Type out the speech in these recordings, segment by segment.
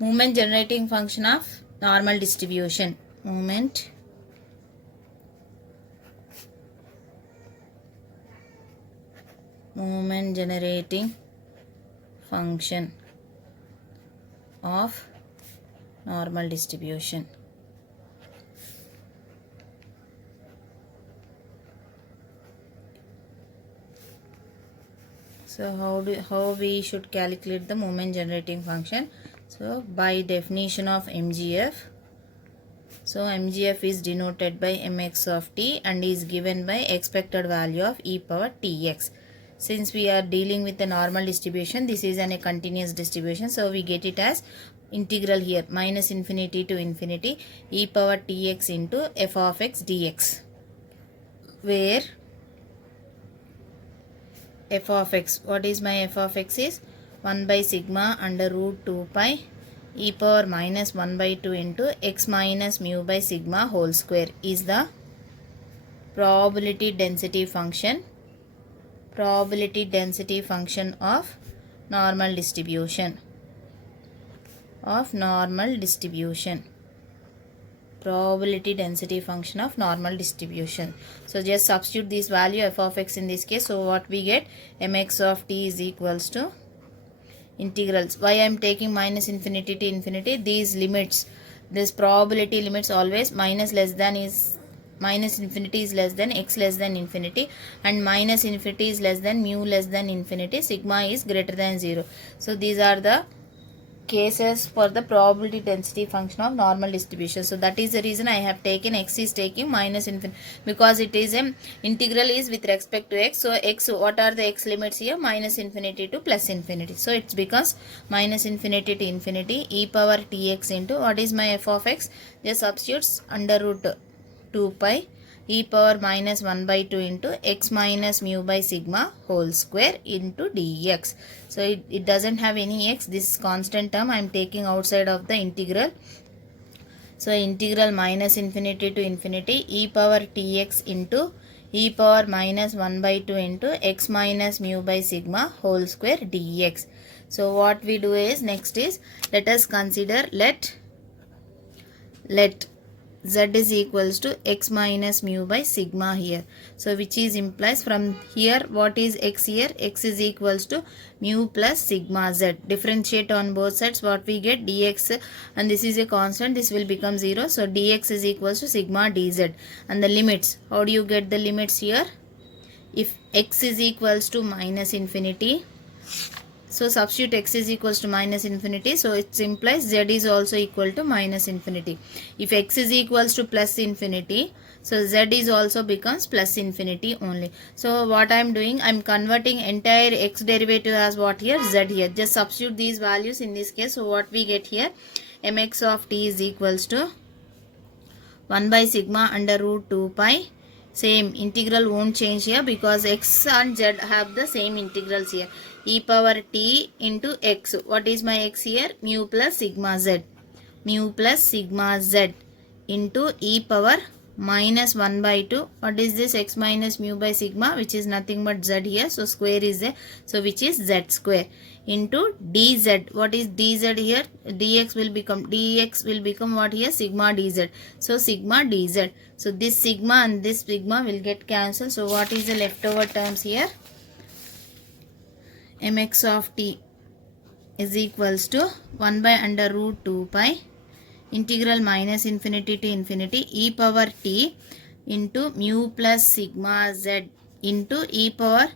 Moment generating function of normal distribution. Moment generating function of normal distribution. So how we should calculate the moment generating function? So by definition of MGF, so MGF is denoted by mx of t and is given by expected value of e power tx. Since we are dealing with the normal distribution, this is a continuous distribution, so we get it as integral here minus infinity to infinity e power tx into f of x dx, where f of x, what is my f of x, is 1 by sigma under root 2 pi e power minus 1 by 2 into x minus mu by sigma whole square is the probability density function of normal distribution. Probability density function of normal distribution. So just substitute this value f of x in this case. So what we get, mx of t is equals to integrals. Why I am taking minus infinity to infinity? These limits, this probability limits always minus infinity is less than x less than infinity, and minus infinity is less than mu less than infinity, sigma is greater than 0. So these are the cases for the probability density function of normal distribution. So that is the reason I have taken x is taking minus infinity, because it is a integral is with respect to x. So x, what are the x limits here? Minus infinity to plus infinity. So it becomes minus infinity to infinity e power tx into, what is my f of x? Just substitutes under root 2 pi e power minus 1 by 2 into x minus mu by sigma whole square into dx. So it doesn't have any x, this constant term I am taking outside of the integral. So integral minus infinity to infinity e power tx into e power minus 1 by 2 into x minus mu by sigma whole square dx. So what we do is, next is, let us consider, let z is equals to x minus mu by sigma here. So which is implies from here, what is x here? X is equals to mu plus sigma z. Differentiate on both sides, what we get? Dx, and this is a constant, this will become 0. So dx is equals to sigma dz. And the limits, how do you get the limits here? If x is equals to minus infinity, so substitute x is equals to minus infinity, so it implies z is also equal to minus infinity. If x is equals to plus infinity, so z is also becomes plus infinity only. So what I am doing, I am converting entire x derivative as what here? Z here. Just substitute these values in this case. So what we get here, mx of t is equals to 1 by sigma under root 2 pi. Same integral won't change here because x and z have the same integrals here. E power t into x. What is my x here? Mu plus sigma z. Mu plus sigma z into e power minus 1 by 2. What is this? X minus mu by sigma, which is nothing but z here. So square is there. So which is z square into dz. What is dz here? Dx will become what here? Sigma dz. So sigma dz. So this sigma and this sigma will get cancelled. So what is the leftover terms here? Mx of t is equals to 1 by under root 2 pi integral minus infinity to infinity e power t into mu plus sigma z into e power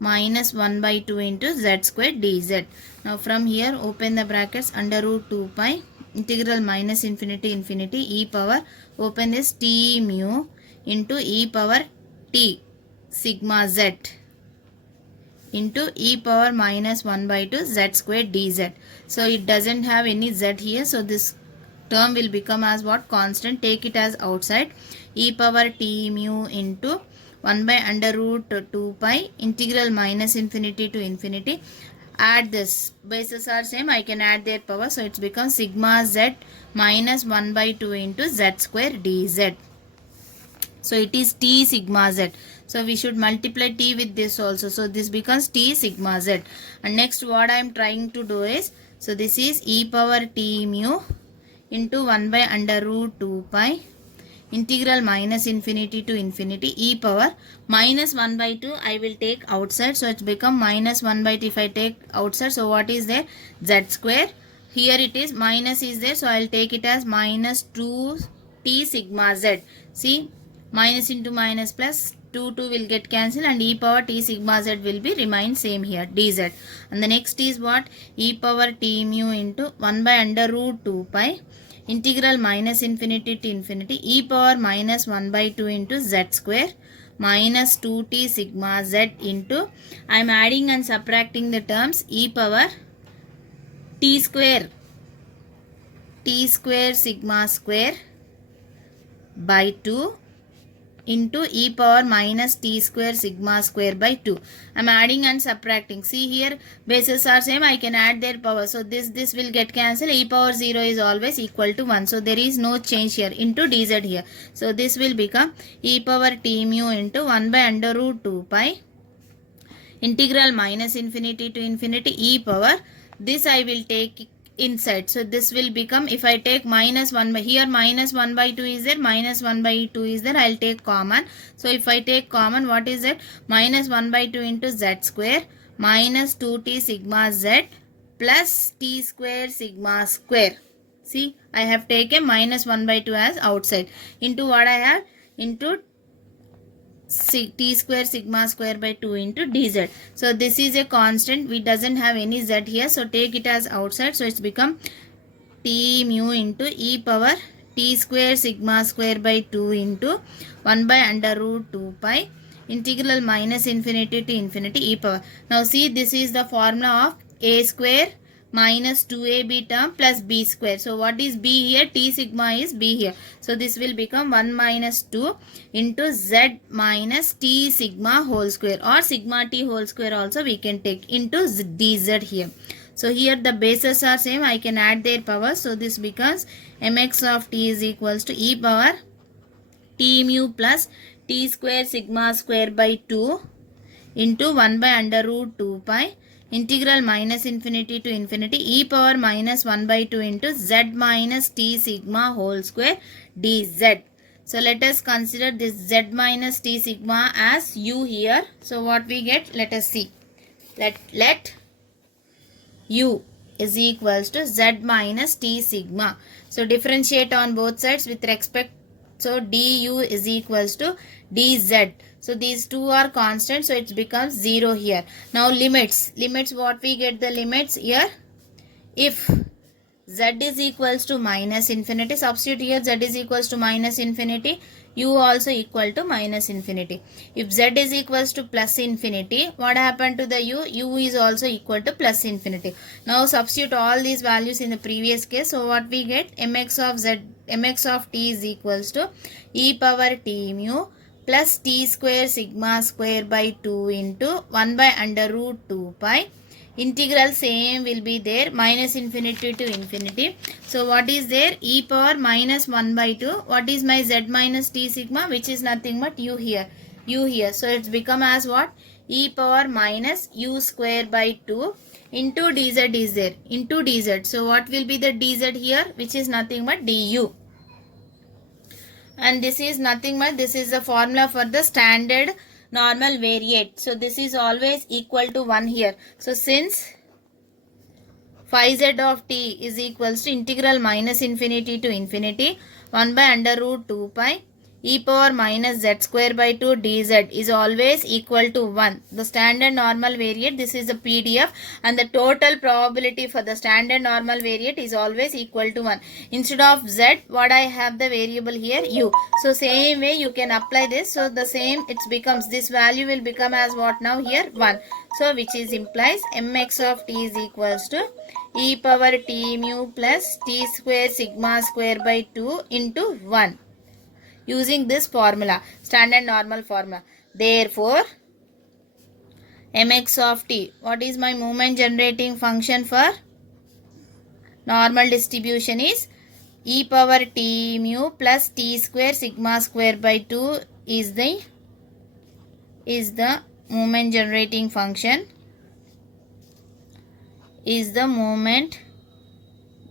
minus 1 by 2 into z square dz. Now from here open the brackets, under root 2 pi integral minus infinity infinity e power, open this, t mu into e power t sigma z into e power minus 1 by 2 z square dz. So it doesn't have any z here, so this term will become as what? Constant. Take it as outside, e power t mu into 1 by under root 2 pi integral minus infinity to infinity. Add this, bases are same, I can add their power, so it becomes sigma z minus 1 by 2 into z square dz. So it is t sigma z. So we should multiply t with this also. So this becomes t sigma z. And next what I am trying to do is So this is e power t mu into 1 by under root 2 pi integral minus infinity to infinity e power minus 1 by 2 I will take outside, so it's become minus 1 by 2 if I take outside. So what is there? Z square. Here it is minus is there, so I will take it as minus 2t sigma z. See, minus into minus plus 2 will get cancelled and e power t sigma z will be remain same here dz. And the next is what? E power t mu into 1 by under root 2 pi integral minus infinity to infinity e power minus 1 by 2 into z square minus 2t sigma z into, I am adding and subtracting the terms, e power t square sigma square by 2 into e power minus t square sigma square by 2. I am adding and subtracting. See here, bases are same, I can add their power. So this will get cancelled. E power 0 is always equal to 1. So there is no change here into dz here. So this will become e power t mu into 1 by under root 2 pi integral minus infinity to infinity e power. This I will take inside. So this will become, if I take minus 1 by, here minus 1 by 2 is there, minus 1 by 2 is there, I will take common. So if I take common, what is it? Minus 1 by 2 into z square minus 2t sigma z plus t square sigma square. See, I have taken minus 1 by 2 as outside into what I have? Into t square sigma square by 2 into dz. So this is a constant, we doesn't have any z here, so take it as outside. So it's become t mu into e power t square sigma square by 2 into 1 by under root 2 pi integral minus infinity to infinity e power. Now see, this is the formula of a square minus 2ab term plus b square. So what is b here? T sigma is b here. So this will become 1 minus 2 into z minus t sigma whole square, or sigma t whole square also we can take, into dz here. So here the bases are same, I can add their power. So this becomes mx of t is equals to e power t mu plus t square sigma square by 2 into 1 by under root 2 pi integral minus infinity to infinity e power minus 1 by 2 into z minus t sigma whole square dz. So let us consider this z minus t sigma as u here. So what we get? Let us see. Let u is equals to z minus t sigma. So differentiate on both sides with respect. So du is equals to dz. So these two are constant, so it becomes 0 here. Now limits. Limits, what we get the limits here? If z is equals to minus infinity, substitute here z is equals to minus infinity, u also equal to minus infinity. If z is equals to plus infinity, what happened to the u? U is also equal to plus infinity. Now substitute all these values in the previous case. So what we get? Mx of t is equals to e power t mu plus t square sigma square by 2 into 1 by under root 2 pi. Integral same will be there, minus infinity to infinity. So what is there? E power minus 1 by 2. What is my z minus t sigma? Which is nothing but u here. U here. So it's become as what? E power minus u square by 2 into dz is there. Into dz. So what will be the dz here? Which is nothing but du. And this is nothing but, this is the formula for the standard normal variate. So this is always equal to 1 here. So since phi z of t is equals to integral minus infinity to infinity 1 by under root 2 pi e power minus z square by 2 dz is always equal to 1. The standard normal variate, this is the PDF, and the total probability for the standard normal variate is always equal to 1. Instead of z, what I have the variable here? U. So same way you can apply this. So the same, it becomes, this value will become as what now here? 1. So which is implies mx of t is equals to e power t mu plus t square sigma square by 2 into 1. Using this formula, standard normal formula. Therefore, mx of t, what is my moment generating function for normal distribution is e power t mu plus t square sigma square by 2 is the moment generating function, is the moment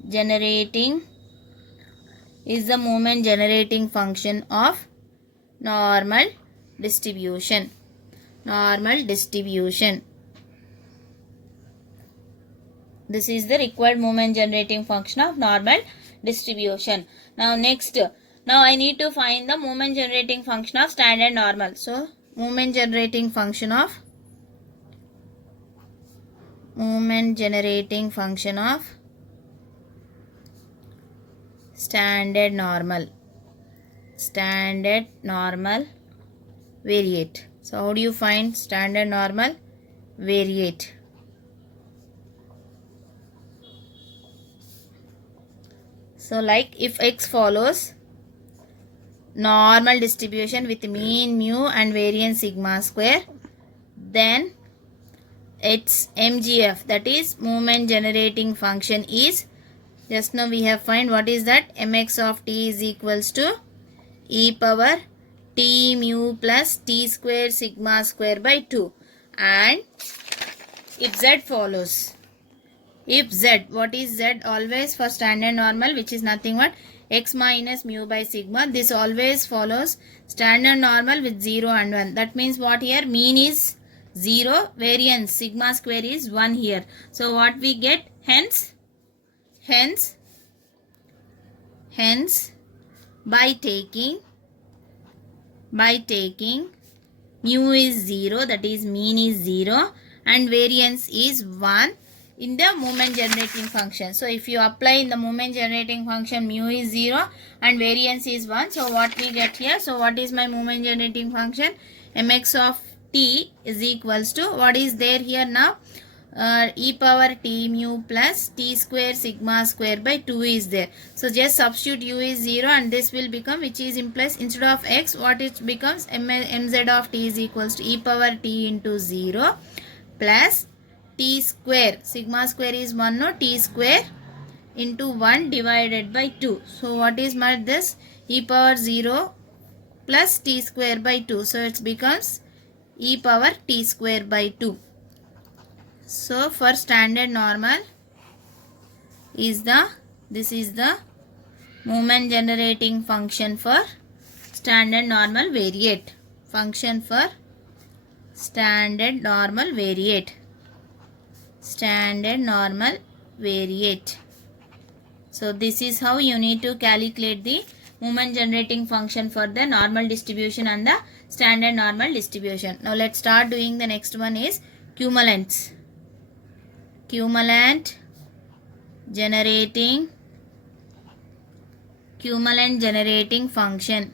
generating is the moment generating function of normal distribution. Normal distribution. This is the required moment generating function of normal distribution. Now next, now I need to find the moment generating function of standard normal. So moment generating function of standard normal variate. So how do you find standard normal variate? So like if x follows normal distribution with mean mu and variance sigma square, then its MGF, that is moment generating function, is, just now we have find what is that, mx of t is equals to e power t mu plus t square sigma square by 2. And if z follows, if z, what is z always for standard normal, which is nothing but x minus mu by sigma, this always follows standard normal with 0 and 1. That means what here, mean is 0, variance sigma square is 1 here. So what we get, hence by taking mu is 0, that is mean is 0 and variance is 1 in the moment generating function. So if you apply in the moment generating function, mu is 0 and variance is 1. So what we get here, so what is my moment generating function, mx of t is equals to, what is there here now, e power t mu plus t square sigma square by 2 is there. So just substitute u is 0 and this will become, which is implies instead of x, what it becomes, mz of t is equals to e power t into 0 plus t square, sigma square is 1, no, t square into 1 divided by 2. So what is my this, e power 0 plus t square by 2. So it becomes e power t square by 2. So for standard normal is the, this is the moment generating function for standard normal variate. Function for standard normal variate. Standard normal variate. So this is how you need to calculate the moment generating function for the normal distribution and the standard normal distribution. Now let's start doing the next one is cumulants. Cumulant generating function.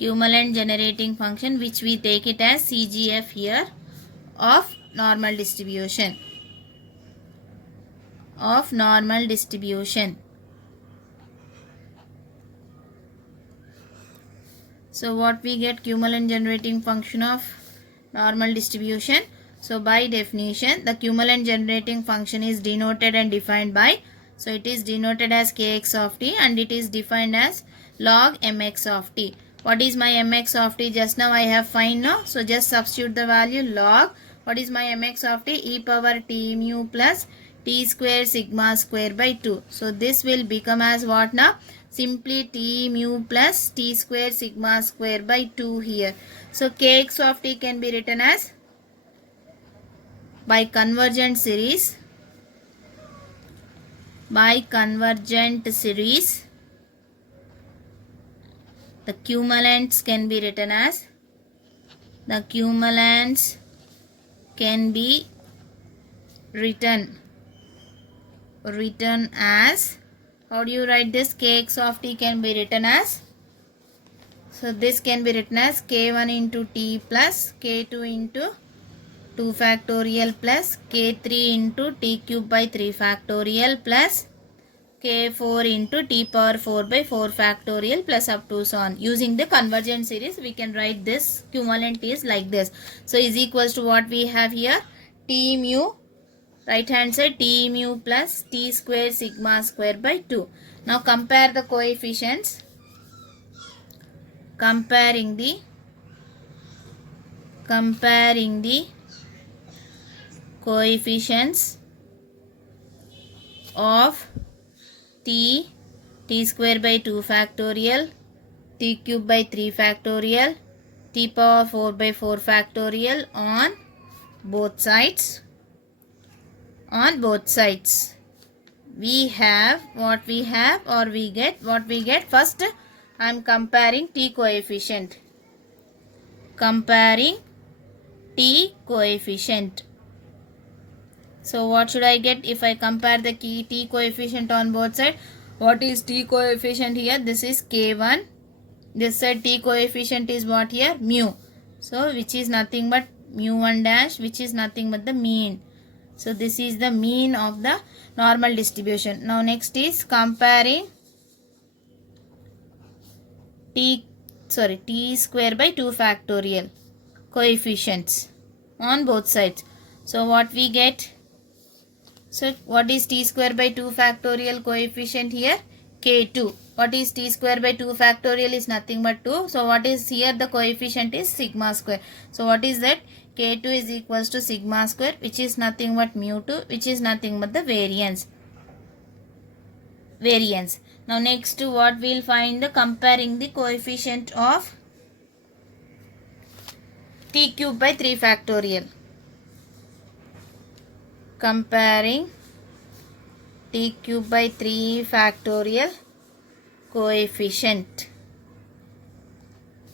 Cumulant generating function, which we take it as CGF here, of normal distribution. Of normal distribution. So what we get, cumulant generating function of normal distribution. So by definition, the cumulant generating function is denoted and defined by, so it is denoted as kx of t and it is defined as log mx of t. What is my mx of t? Just now I have find, no? So just substitute the value log, what is my mx of t? E power t mu plus t square sigma square by 2. So this will become as what now? Simply t mu plus t square sigma square by 2 here. So kx of t can be written as, by convergent series, the cumulants can be written as, written as, how do you write this? Kx of t can be written as, so this can be written as k1 into t plus k2 into 2 factorial plus k3 into t cube by 3 factorial plus k4 into t power 4 by 4 factorial plus up to so on. Using the convergent series, we can write this cumulant is like this. So is equals to what we have here, t mu, right hand side, t mu plus t square sigma square by 2. Now compare the coefficients. Comparing the coefficients of t square by 2 factorial, t cube by 3 factorial, t power 4 by 4 factorial on both sides. On both sides we have what we have, or we get what we get. First I am comparing t coefficient. Comparing t coefficient. So what should I get if I compare the t coefficient on both sides? What is t coefficient here? This is k1. This side t coefficient is what here? Mu. So which is nothing but mu1 dash, which is nothing but the mean. So this is the mean of the normal distribution. Now next is comparing t square by 2 factorial coefficients on both sides. So what we get? So what is t square by 2 factorial coefficient here? K2. What is t square by 2 factorial is nothing but 2. So what is here? The coefficient is sigma square. So what is that? K2 is equals to sigma square, which is nothing but mu2, which is nothing but the variance. Now next to what we will find, the comparing the coefficient of t cube by 3 factorial. Comparing t cube by 3 factorial coefficient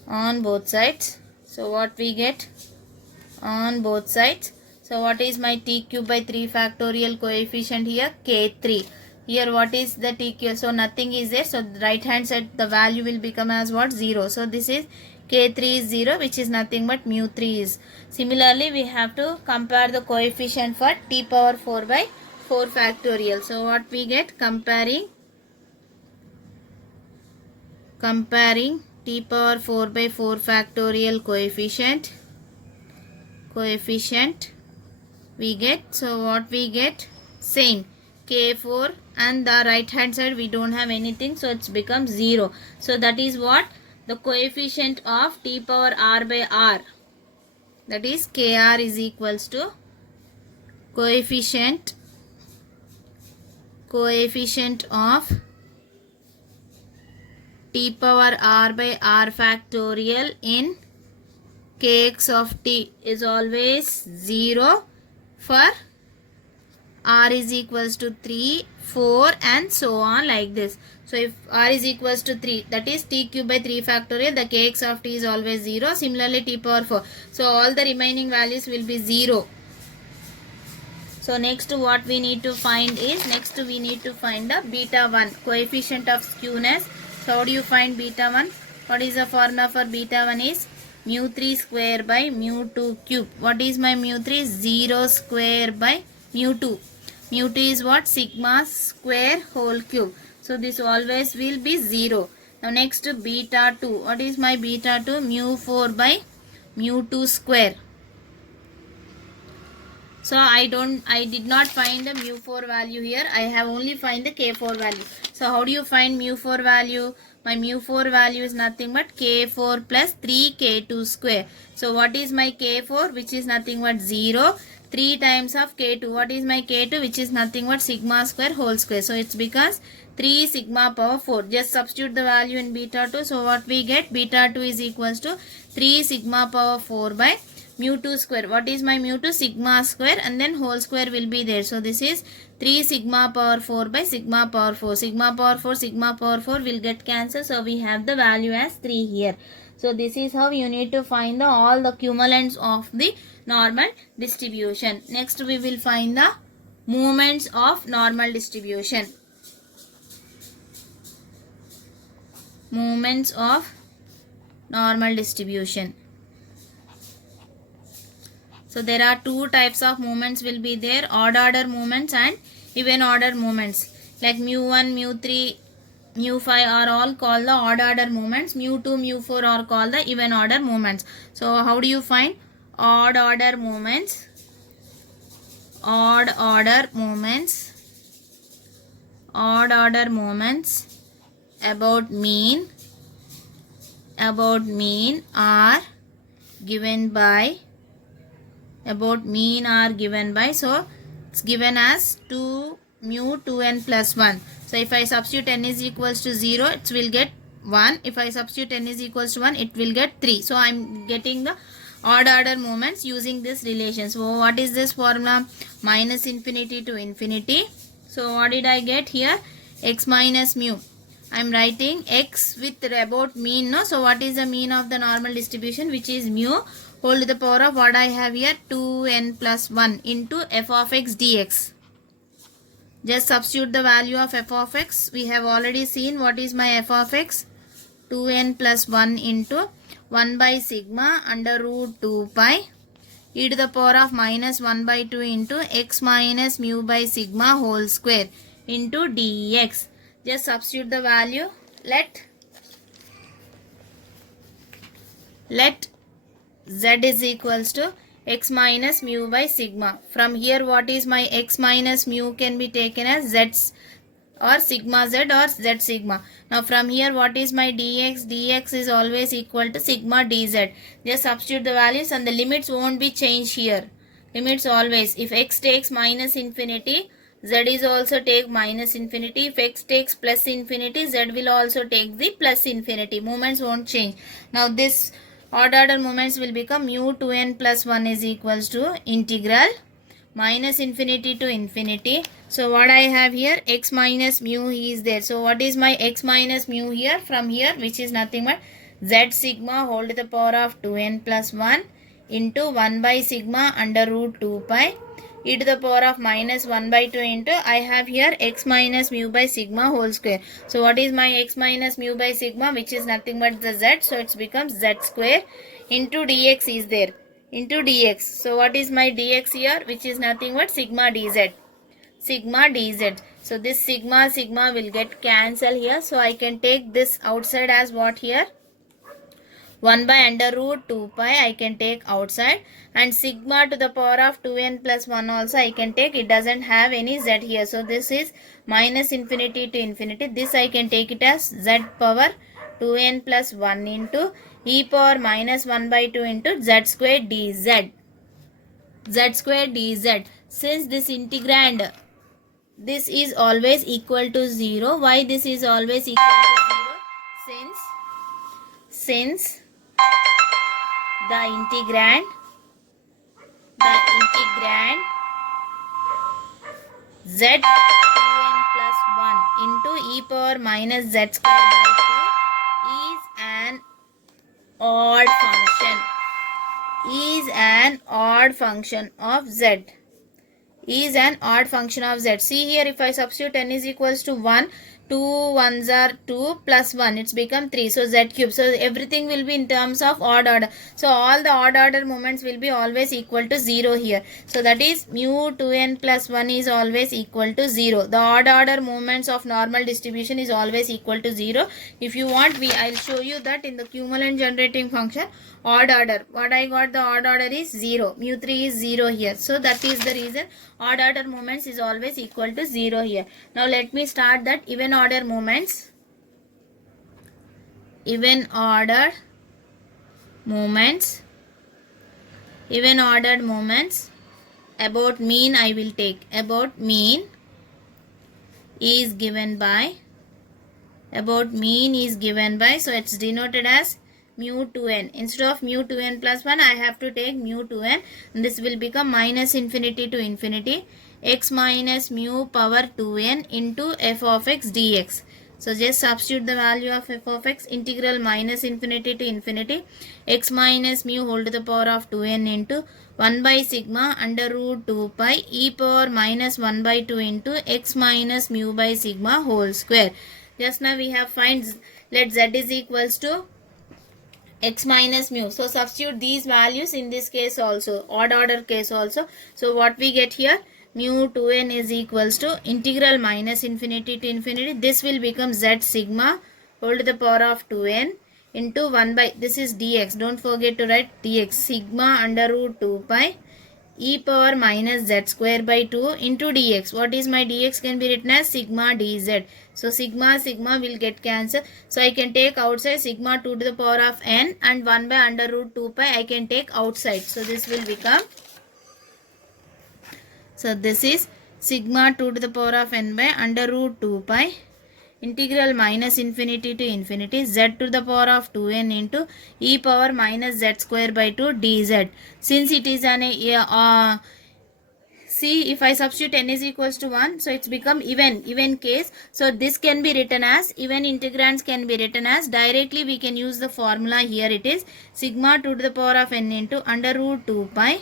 on both sides. So what we get on both sides? So what is my t cube by 3 factorial coefficient here? K3. Here what is the t cube? So nothing is there. So the right hand side the value will become as what? 0. So this is K3 is 0, which is nothing but mu3 is. Similarly we have to compare the coefficient for t power 4 by 4 factorial. So what we get? Comparing t power 4 by 4 factorial coefficient we get. So what we get? Same K4, and the right hand side we don't have anything, so it's become 0. So that is what? The coefficient of t power r by r, that is Kr is equals to coefficient of t power r by r factorial in kx of t is always 0 for r is equals to 3, 4 and so on, like this. So if r is equals to 3, that is t cube by 3 factorial, the kx of t is always 0. Similarly t power 4. So all the remaining values will be 0. So next what we need to find is, we need to find the beta 1, coefficient of skewness. So how do you find beta 1? What is the formula for beta 1 is mu3 square by mu2 cube. What is my mu3? 0 square by mu2. Mu2 is what? Sigma square whole cube. So this always will be 0. Now next beta 2. What is my beta 2? Mu4 by mu2 square. So I did not find the mu4 value here. I have only find the k4 value. So how do you find mu4 value? My mu4 value is nothing but k4 plus 3k2 square. So what is my k4? Which is nothing but 0. 3 times of k2. What is my k2? Which is nothing but sigma square whole square. So it's because 3 sigma power 4. Just substitute the value in beta 2. So what we get? Beta 2 is equals to 3 sigma power 4 by mu2 square. What is my mu2? Sigma square, and then whole square will be there. So this is 3 sigma power 4 by sigma power 4. Sigma power 4 will get cancelled. So we have the value as 3 here. So this is how you need to find all the cumulants of the normal distribution. Next we will find the moments of normal distribution. Moments of normal distribution. So there are two types of movements will be there, odd order movements and even order movements. Like mu1, mu3, mu5 are all called the odd order movements. Mu2, mu4 are called the even order movements. So how do you find odd order movements? Odd order movements about mean are given by so it's given as 2 mu 2n plus 1. So if I substitute n is equals to 0, it will get 1. If I substitute n is equals to 1, it will get 3. So I am getting the odd order moments using this relation. So what is this formula? Minus infinity to infinity. So what did I get here? X minus mu. I am writing x with about mean, no? So what is the mean of the normal distribution, which is mu whole to the power of what I have here, 2n plus 1 into f of x dx. Just substitute the value of f of x. We have already seen what is my f of x. 2n plus 1 into 1 by sigma under root 2 pi e to the power of minus 1 by 2 into x minus mu by sigma whole square into dx. Just substitute the value. Let z is equals to x minus mu by sigma. From here, what is my x minus mu can be taken as z or sigma z or z sigma. Now from here, what is my dx? Dx is always equal to sigma dz. Just substitute the values and the limits won't be changed here. Limits always. If x takes minus infinity, z is also take minus infinity. If x takes plus infinity, z will also take the plus infinity. Moments won't change. Now this odd order moments will become mu 2n plus 1 is equals to integral minus infinity to infinity. So what I have here, x minus mu is there. So what is my x minus mu here? From here, which is nothing but z sigma whole to the power of 2n plus 1 into 1 by sigma under root 2 pi e to the power of minus 1 by 2 into I have here x minus mu by sigma whole square. So what is my x minus mu by sigma, which is nothing but the z. So it becomes z square into dx is there. Into dx. So what is my dx here, which is nothing but sigma dz. Sigma dz. So this sigma will get cancelled here. So I can take this outside as what here? 1 by under root 2 pi I can take outside, and sigma to the power of 2n plus 1 also I can take. It doesn't have any z here. So this is minus infinity to infinity. This I can take it as z power 2n plus 1 into e power minus 1 by 2 into z square dz. Z square dz. Since this integrand, this is always equal to 0. Why this is always equal to 0? Since the integrand z 2n plus 1 into e power minus z square by 2 is an odd function. Is an odd function of z. Is an odd function of z. See here, if I substitute n is equals to 1, 2 ones are 2 plus 1, it's become 3. So z cube. So everything will be in terms of odd order. So all the odd order moments will be always equal to 0 here. So that is mu 2n plus 1 is always equal to 0. The odd order moments of normal distribution is always equal to 0. If you want, I'll show you that in the cumulant generating function. Odd order, what I got, the odd order is 0. Mu 3 is 0 here. So that is the reason odd order moments is always equal to 0 here. Now let me start that even order moments. Even ordered moments about mean I will take. About mean is given by, so it's denoted as mu 2n. Instead of mu 2n plus 1, I have to take mu 2n. And this will become minus infinity to infinity x minus mu power 2n into f of x dx. So just substitute the value of f of x. Integral minus infinity to infinity x minus mu whole to the power of 2n into 1 by sigma under root 2 pi e power minus 1 by 2 into x minus mu by sigma whole square. Just now we have find, let z is equals to x minus mu. So substitute these values in this case also, odd order case also. So what we get here, mu 2n is equals to integral minus infinity to infinity. This will become z sigma whole to the power of 2n into 1 by, this is dx. Don't forget to write dx. Sigma under root 2 pi e power minus z square by 2 into dx. What is my dx can be written as sigma dz. So sigma will get cancelled. So I can take outside sigma 2 to the power of n and 1 by under root 2 pi I can take outside. So this will become, so this is sigma 2 to the power of n by under root 2 pi integral minus infinity to infinity z to the power of 2n into e power minus z square by 2 dz. Since it is an see, if I substitute n is equals to 1, so it's become even case. So this can be written as, even integrands can be written as, directly we can use the formula here. It is sigma 2 to the power of n into under root 2 pi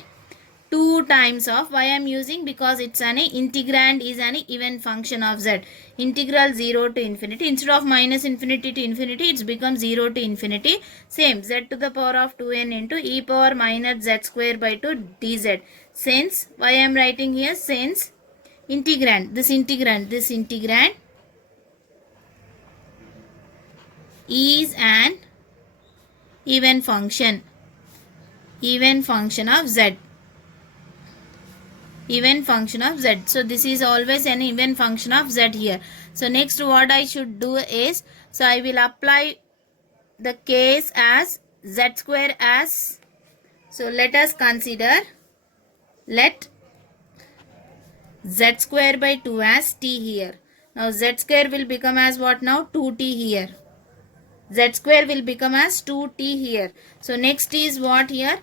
2 times of, why I am using, because it's an integrand is an even function of z. Integral 0 to infinity, instead of minus infinity to infinity, it's become 0 to infinity. Same, z to the power of 2n into e power minus z square by 2 dz. Since, why I am writing here, since this integrand is an even function of z. Even function of z. So this is always an even function of z here. So next what I should do is, so I will apply the case as z square as, so let us consider, let z square by 2 as t here. Now z square will become as what now? 2t here. Z square will become as 2t here. So next is what here?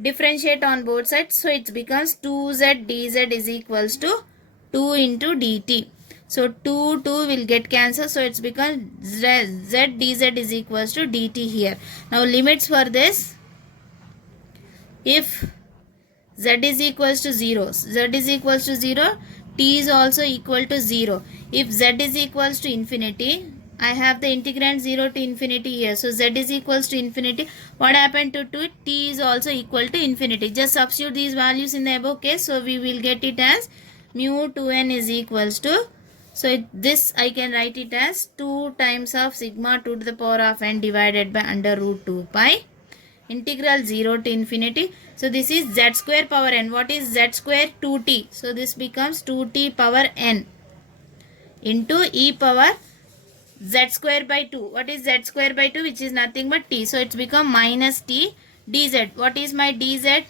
Differentiate on both sides. So it becomes 2z dz is equals to 2 into dt. So 2 will get cancelled. So it's become z dz is equals to dt here. Now limits for this. If z is equals to 0, t is also equal to 0. If z is equals to infinity, I have the integrand 0 to infinity here. So z is equals to infinity. What happened to it? T is also equal to infinity. Just substitute these values in the above case. So we will get it as mu 2n is equals to, so this I can write it as 2 times of sigma 2 to the power of n divided by under root 2 pi integral 0 to infinity. So this is z square power n. What is z square? 2t. So this becomes 2t power n into e power z square by 2. What is z square by 2? Which is nothing but t. So it's become minus t dz. What is my dz?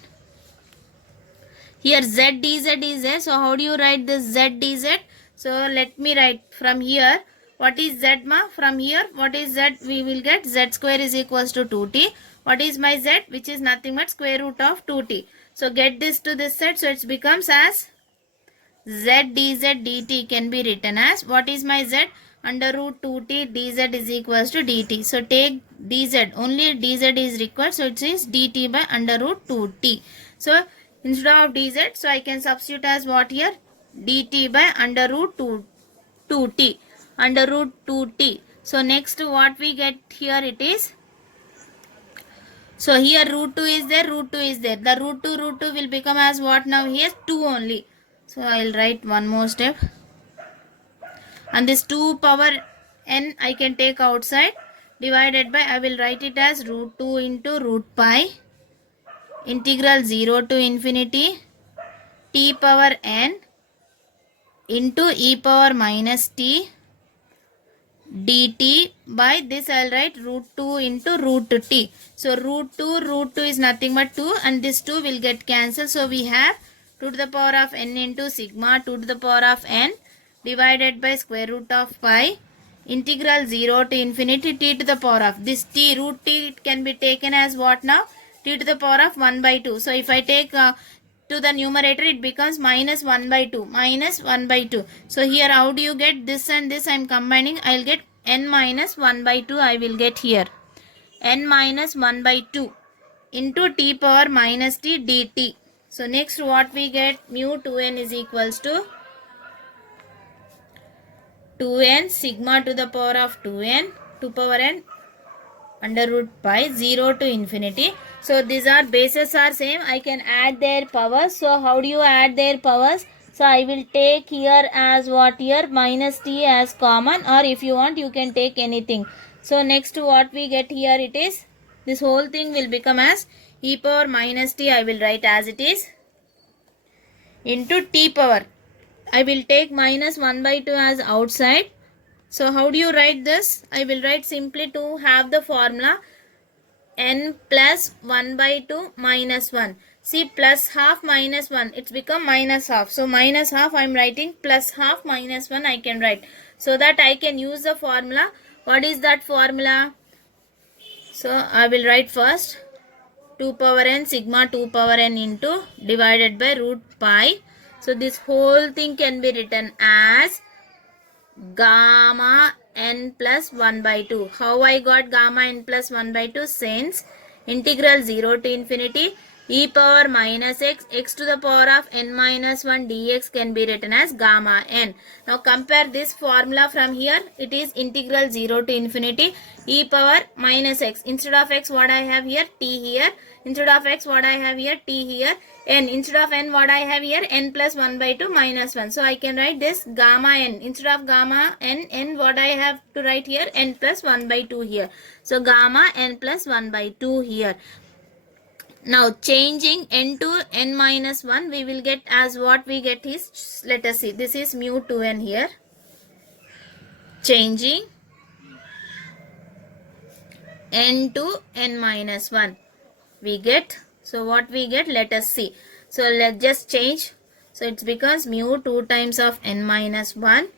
Here z dz is there. So how do you write this z dz? So let me write from here. What is z ma? From here, what is z? We will get z square is equals to 2t. What is my z? Which is nothing but square root of 2t. So get this to this side. So it becomes as z dz dt can be written as, what is my z? Under root 2t dz is equals to dt. So take dz. Only dz is required. So it is dt by under root 2t. So instead of dz, so I can substitute as what here? dt by under root 2t. Under root 2t. So next what we get here it is, so here root 2 is there, The root 2 will become as what now here? 2 only. So I will write one more step. And this 2 power n I can take outside, divided by, I will write it as root 2 into root pi integral 0 to infinity t power n into e power minus t dt. By this I will write root 2 into root t. So root 2 is nothing but 2, and this 2 will get cancelled. So we have 2 to the power of n into sigma 2 to the power of n divided by square root of pi integral 0 to infinity t to the power of, this t, root t, it can be taken as what now? T to the power of 1 by 2. So if I take to the numerator, it becomes minus 1 by 2. So here how do you get this and this? I am combining. I will get n minus 1 by 2. I will get here n minus 1 by 2 into t power minus t dt. So next what we get? Mu 2n is equals to 2n sigma to the power of 2n 2 power n under root pi 0 to infinity. So these are bases are same. I can add their powers. So how do you add their powers? So I will take here as what here? Minus t as common, or if you want you can take anything. So next what we get here it is, this whole thing will become as e power minus t. I will write as it is into t power. I will take minus 1 by 2 as outside. So how do you write this? I will write simply to have the formula n plus 1 by 2 minus 1. See, plus half minus 1, it's become minus half. So minus half I am writing, plus half minus 1 I can write. So that I can use the formula. What is that formula? So I will write first 2 power n sigma 2 power n into divided by root pi. So this whole thing can be written as gamma n plus 1 by 2. How I got gamma n plus 1 by 2? Since integral 0 to infinity e power minus x to the power of n minus 1 dx can be written as gamma n. Now compare this formula from here. It is integral 0 to infinity e power minus x. Instead of x, what I have here? T here. Instead of x, what I have here? T here. N. Instead of n, what I have here? N plus 1 by 2 minus 1. So I can write this gamma n. Instead of gamma n, what I have to write here? N plus 1 by 2 here. So gamma n plus 1 by 2 here. Now changing n to n minus 1, we will get as what we get is, let us see, this is mu 2n here. Changing n to n minus 1, we get, so what we get, let us see. So let's just change. So it becomes mu 2 times of n minus 1,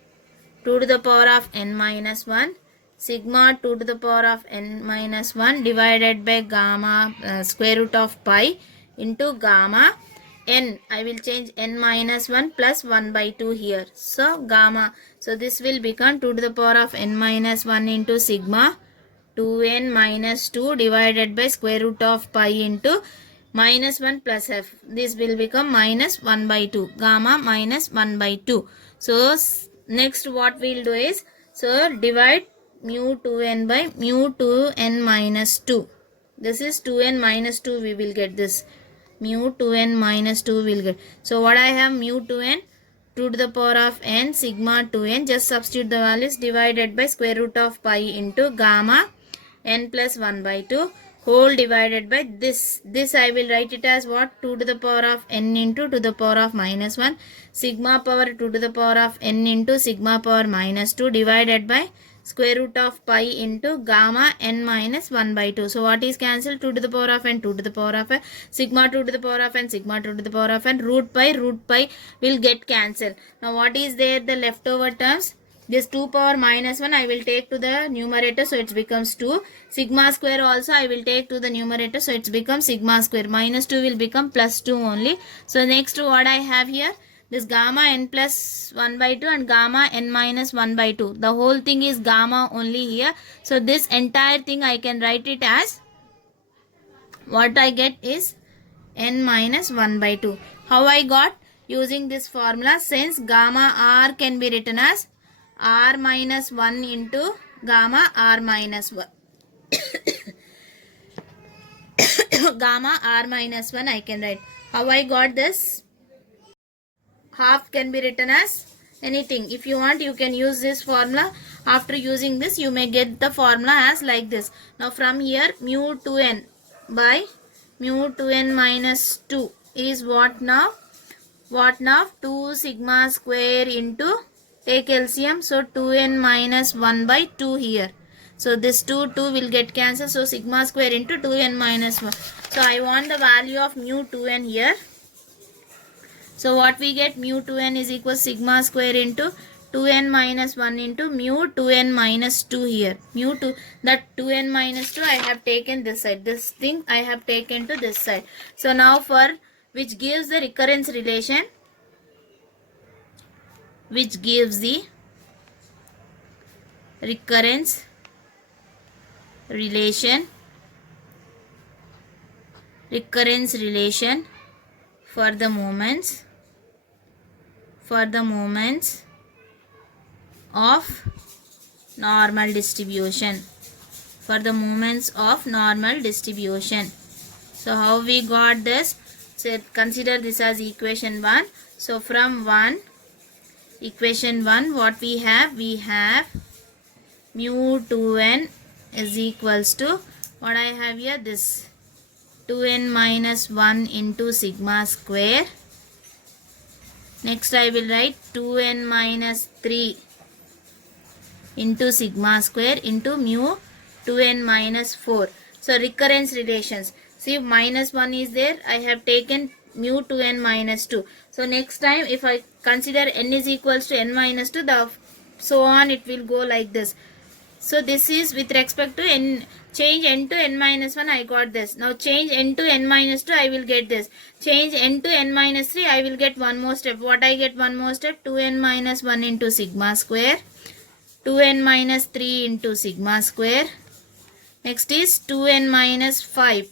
2 to the power of n minus 1, sigma 2 to the power of n minus 1 divided by gamma square root of pi into gamma n. I will change n minus 1 plus 1 by 2 here. So gamma. So this will become 2 to the power of n minus 1 into sigma 2n minus 2 divided by square root of pi into minus 1 plus f. This will become minus 1 by 2. Gamma minus 1 by 2. So next what we will do is, so divide mu 2n by mu 2n minus 2. This is 2n minus 2, we will get this. Mu 2n minus 2 will get. So what I have, mu 2n, 2 to the power of n sigma 2n, just substitute the values, divided by square root of pi into gamma n plus 1 by 2 whole divided by this. This I will write it as what? 2 to the power of n into 2 to the power of minus 1 sigma power 2 to the power of n into sigma power minus 2 divided by square root of pi into gamma n minus 1 by 2. So what is cancelled? 2 to the power of n, 2 to the power of n, sigma 2 to the power of n, sigma 2 to the power of n, root pi will get cancelled. Now what is there? The leftover terms. This 2 power minus 1 I will take to the numerator, so it becomes 2. Sigma square also I will take to the numerator, so it becomes sigma square. Minus 2 will become plus 2 only. So next what I have here, this gamma n plus 1 by 2 and gamma n minus 1 by 2. The whole thing is gamma only here. So this entire thing I can write it as, what I get is n minus 1 by 2. How I got? Using this formula, since gamma r can be written as r minus 1 into gamma r minus 1. Gamma r minus 1 I can write. How I got this? Half can be written as anything. If you want, you can use this formula. After using this, you may get the formula as like this. Now from here, mu 2n by mu 2n minus 2 is what now? What now? 2 sigma square into, take LCM, so 2n minus 1 by 2 here. So this 2 will get cancelled. So sigma square into 2n minus 1. So I want the value of mu 2n here. So what we get? Mu 2n is equal sigma square into 2n minus 1 into mu 2n minus 2 here. Mu 2, that 2n minus 2 I have taken this side. This thing I have taken to this side. So now for, which gives the recurrence relation, which gives the recurrence relation for the moments of normal distribution. So how we got this? So consider this as equation 1. So from equation 1, what we have? We have mu 2n is equals to, what I have here, this 2n minus 1 into sigma square. Next I will write 2n minus 3 into sigma square into mu 2n minus 4. So recurrence relations. See, minus 1 is there. I have taken mu to n minus 2. So next time if I consider n is equals to n minus 2, so on it will go like this. So this is with respect to n. Change n to n minus 1, I got this. Now change n to n minus 2, I will get this. Change n to n minus 3, I will get one more step. What I get one more step? 2n minus 1 into sigma square. 2n minus 3 into sigma square. Next is 2n minus 5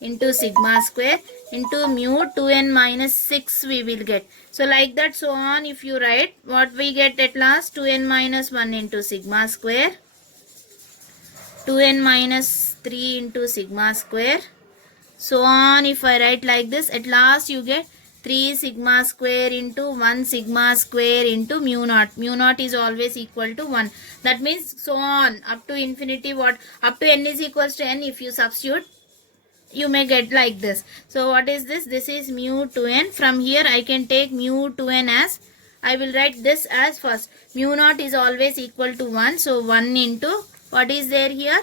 into sigma square into mu 2n minus 6 we will get. So like that, so on if you write, what we get at last? 2n minus 1 into sigma square. 2n minus 3 into sigma square. So on if I write like this, at last you get 3 sigma square into 1 sigma square into mu naught. Mu naught is always equal to 1. That means so on up to infinity, what up to n is equals to n, if you substitute you may get like this. So what is this? This is mu to n. From here I can take mu to n as, I will write this as first. Mu naught is always equal to 1. So 1 into, what is there here?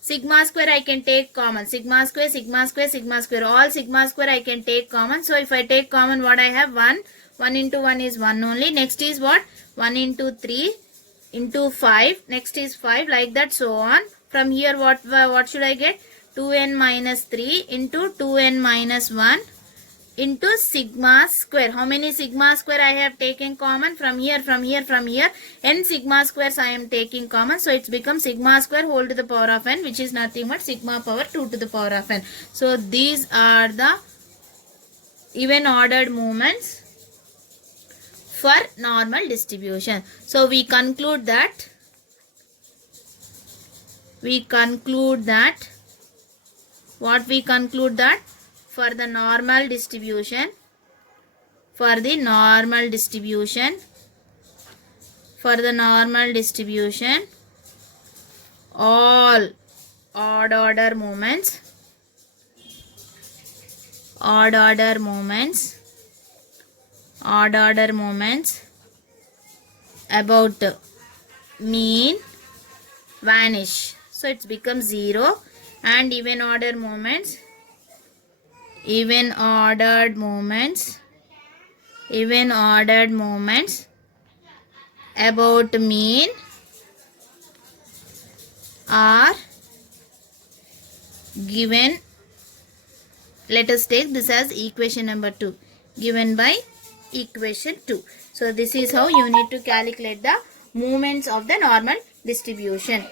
Sigma square I can take common. Sigma square, sigma square, sigma square. All sigma square I can take common. So if I take common, what I have? 1. 1 into 1 is 1 only. Next is what? 1 into 3 into 5. Next is 5. Like that, so on. From here what should I get? 2n minus 3 into 2n minus 1 into sigma square. How many sigma square I have taken common? From here, n sigma squares I am taking common. So it's become sigma square whole to the power of n, which is nothing but sigma power 2 to the power of n. So these are the even ordered movements for normal distribution. So we conclude that what we conclude that for the normal distribution, all odd order moments about mean vanish. So it's become 0. And even ordered moments about mean are given. Let us take this as equation number 2, given by equation 2. So this is how you need to calculate the movements of the normal distribution.